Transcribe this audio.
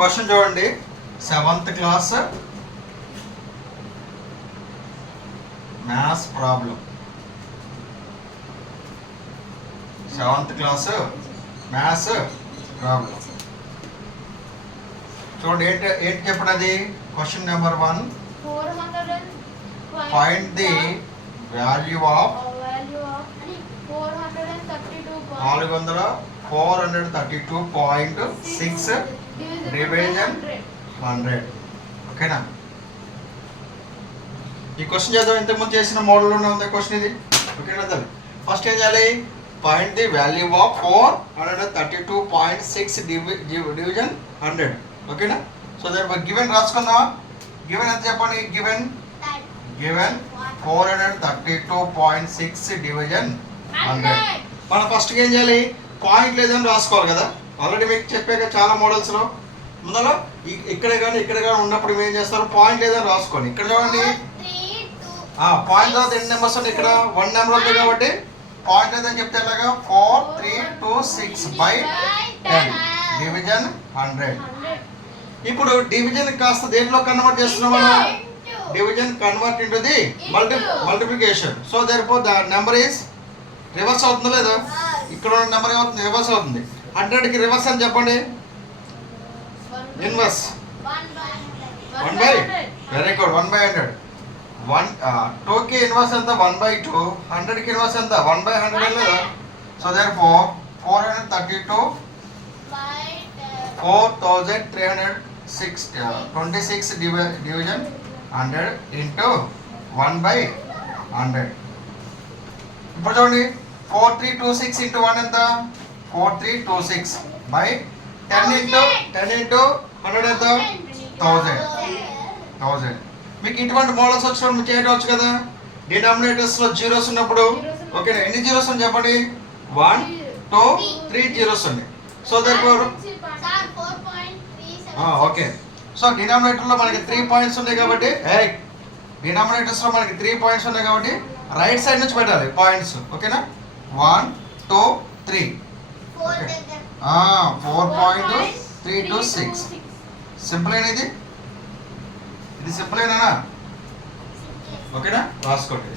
Question చూడండి, 7th class maths problem. 7th class maths problem చూడండి. ఏంటి చెప్పండి? Question number 1, find the value of 432.6 division 100. ఓకేనా? ఈ క్వశ్చన్ చేద్దాం. ఇంతకుముందు చేసిన మోడల్లోనే ఉంది క్వశ్చన్ ఇది. ఓకేనా? ఫస్ట్ ఏం చేయాలి? Find the value of 432.6 division 100. ఓకేనా? సో దాని గివెన్ రాసుకుందామా? గివెన్ ఎంత చెప్పండి? Given 432.6 division 100. మనం ఫస్ట్ ఏం చేయాలి? పాయింట్ లేదని రాసుకోవాలి కదా. ఆల్రెడీ మీకు చెప్పాక చాలా మోడల్స్లో ముందర ఇక్కడ కానీ ఉన్నప్పుడు ఏం చేస్తారు? పాయింట్ లేదని రాసుకోండి. ఇక్కడ చూడండి, పాయింట్ తర్వాత ఎన్ని నెంబర్స్ ఉన్నాయి? ఇక్కడ 1 నెంబర్ ఉంది కాబట్టి పాయింట్ లేదని చెప్తే ఎలాగా? 4326/10 డివిజన్ 100. ఇప్పుడు డివిజన్ కాస్త దేంట్లో కన్వర్ట్ చేస్తున్నాం మనం? Division convert into the multiplication. So therefore the number is reverse అవుతుందా లేదా? ఇక్కడ ఉన్న నెంబర్ ఏమవుతుంది? రివర్స్ అవుతుంది. 100కి రివర్స్ అని చెప్పండి. Inverse 1/, very good, 1/100. 2కి ఇన్వర్స్ ఎంత? 1/2. 100కి ఇన్వర్స్ ఎంత? 1/100 లేదా? So therefore 432.26 division 100 into 1/100. ఇప్పుడు చూడండి, 4326 ఇంటూ 1 ఎంత? 4326/10 ఇంటూ 100 ఎంత? 1000. మీకు ఇటువంటి మోడల్స్ వచ్చినప్పుడు మీకు చేయవచ్చు కదా. డినామినేటర్స్లో జీరోస్ ఉన్నప్పుడు. ఓకేనా? ఎన్ని జీరోస్ అని చెప్పండి? 1, 2, 3 జీరోస్ ఉన్నాయి. So therefore okay. సో డినామినేటర్లో మనకి 3 పాయింట్స్ ఉన్నాయి కాబట్టి డినామినేటర్స్లో మనకి 3 పాయింట్స్ ఉన్నాయి కాబట్టి రైట్ సైడ్ నుంచి పెట్టాలి పాయింట్స్. ఓకేనా? 1, 2, 3. 4.326. సింపుల్ అయినది ఇది సింపుల్ అయినా. ఓకేనా? రాసుకోండి.